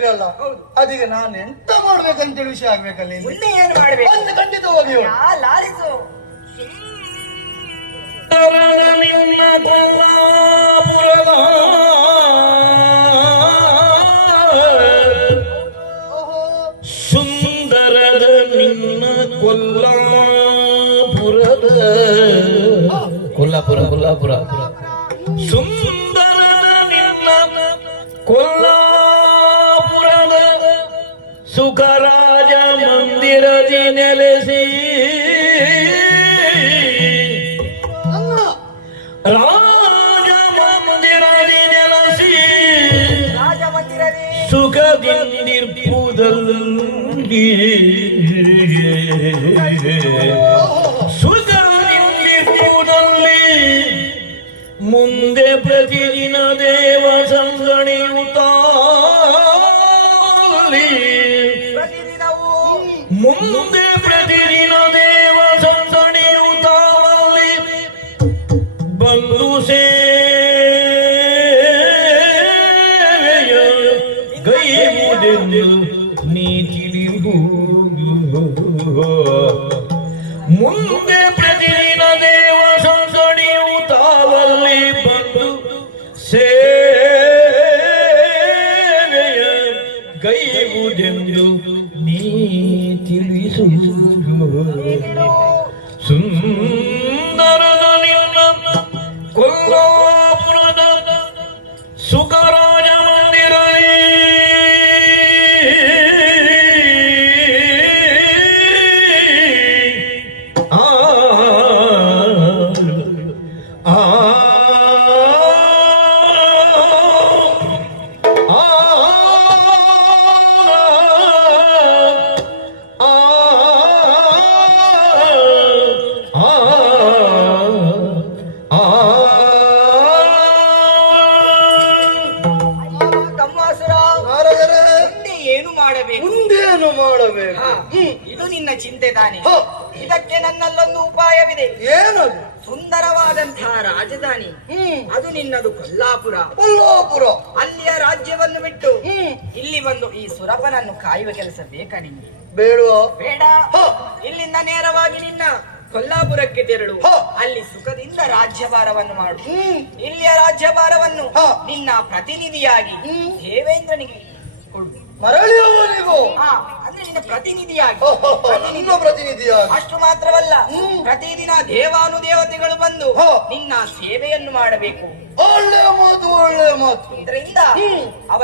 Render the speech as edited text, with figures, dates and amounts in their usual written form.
ಹೇಳಿದ್ರಲ್ಲ, ಅದೀಗ ನಾನು ಎಂತ ಮಾಡ್ಬೇಕಂತೇಳಿ ವಿಷಯ ಆಗ್ಬೇಕಲ್ಲಿ. ಮುಂದೆ ಏನು ಮಾಡ್ಬೇಕು ಒಂದು ಖಂಡಿತವಾಗಿ ಲಾಲಿಸು. ಸುಂದರದ ನಿನ್ನ ಕೊಲ್ಲಾಪುರದ ಕೊಲ್ಲಾಪುರ ಸುಂದರದ ನಿನ್ನ ಕೊಲ್ಲಾಪುರದ ಸುಖರಾಜ ಮಂದಿರದಿ ನೆಲೆಸಿ ರಾಜ ಮಂದಿರದಿ ನೆಲೆಸಿ ಸುಖದಿಂದಿರ್ಪುದಲ್ಲಿ ಸುಖದಿಂದಿರ್ಪುದಲ್ಲಿ ಮುಂದೆ ಪ್ರತಿದಿನ ದೇವ ಸಂಗಣಿಯುತ್ತಾಲಿ ಮುಂದೆ ಪ್ರತಿದಿನ ದೇವ ಸಂಗಣಿಯುತ್ತಾಲಿ ಬಂದು ಸೇವೆಯ ಗೈಯುವುದೆಂದು ನೀ ತಿಳಿಯುವುದು ಮುಂದೆ ಪ್ರತಿದಿನ ದೇವ ಸಂಗಣಿಯುತ್ತಾವಲ್ಲಿ ಬಂದು ಸೇವೆಯ ಗೈಯುವುದೆಂದು ನೀ ತಿಳಿಸುವುದು ಸುಂದರದ ನಿನ್ನ ಕೊಲ್ಲಾಪುರದ ಸುಖರಾಜ ಮಂದಿರಲಿ ಏನು ಮಾಡಬೇಕು ಮುಂದೇನು ಮಾಡಬೇಕು? ಇದು ನಿನ್ನ ಚಿಂತೆ ತಾನೆ. ಇದಕ್ಕೆ ನನ್ನಲ್ಲೊಂದು ಉಪಾಯವಿದೆ. ಏನದು? ಸುಂದರವಾದಂತಹ ರಾಜಧಾನಿ ಅದು ನಿನ್ನದು ಕೊಲ್ಲಾಪುರ. ಅಲ್ಲಿಯ ರಾಜ್ಯವನ್ನು ಬಿಟ್ಟು ಇಲ್ಲಿ ಬಂದು ಈ ಸುರಪನನ್ನು ಕಾಯುವ ಕೆಲಸ ಬೇಕಾ ನಿಮಗೆ? ಬೇಡ. ಇಲ್ಲಿಂದ ನೇರವಾಗಿ ನಿನ್ನ ಕೊಲ್ಲಾಪುರಕ್ಕೆ ತೆರಳು. ಅಲ್ಲಿ ಸುಖದಿಂದ ರಾಜ್ಯಭಾರವನ್ನು ಮಾಡು. ಇಲ್ಲಿಯ ರಾಜ್ಯಭಾರವನ್ನು ನಿನ್ನ ಪ್ರತಿನಿಧಿಯಾಗಿ ದೇವೇಂದ್ರನಿಗೆ ಕೊಡು. ಮರಳಿಯವನಿಗೂ ಅಂದ್ರೆ ನಿನ್ನ ಪ್ರತಿನಿಧಿಯಾಗಿ. ಅಷ್ಟು ಮಾತ್ರವಲ್ಲ, ಪ್ರತಿದಿನ ದೇವಾನುದೇವತೆಗಳು ಬಂದು ನಿನ್ನ ಸೇವೆಯನ್ನು ಮಾಡಬೇಕು. ಒಳ್ಳೆಯ ಮಾತು, ಒಳ್ಳೆಯ ಮಾತು. ಇದರಿಂದ ಅವರ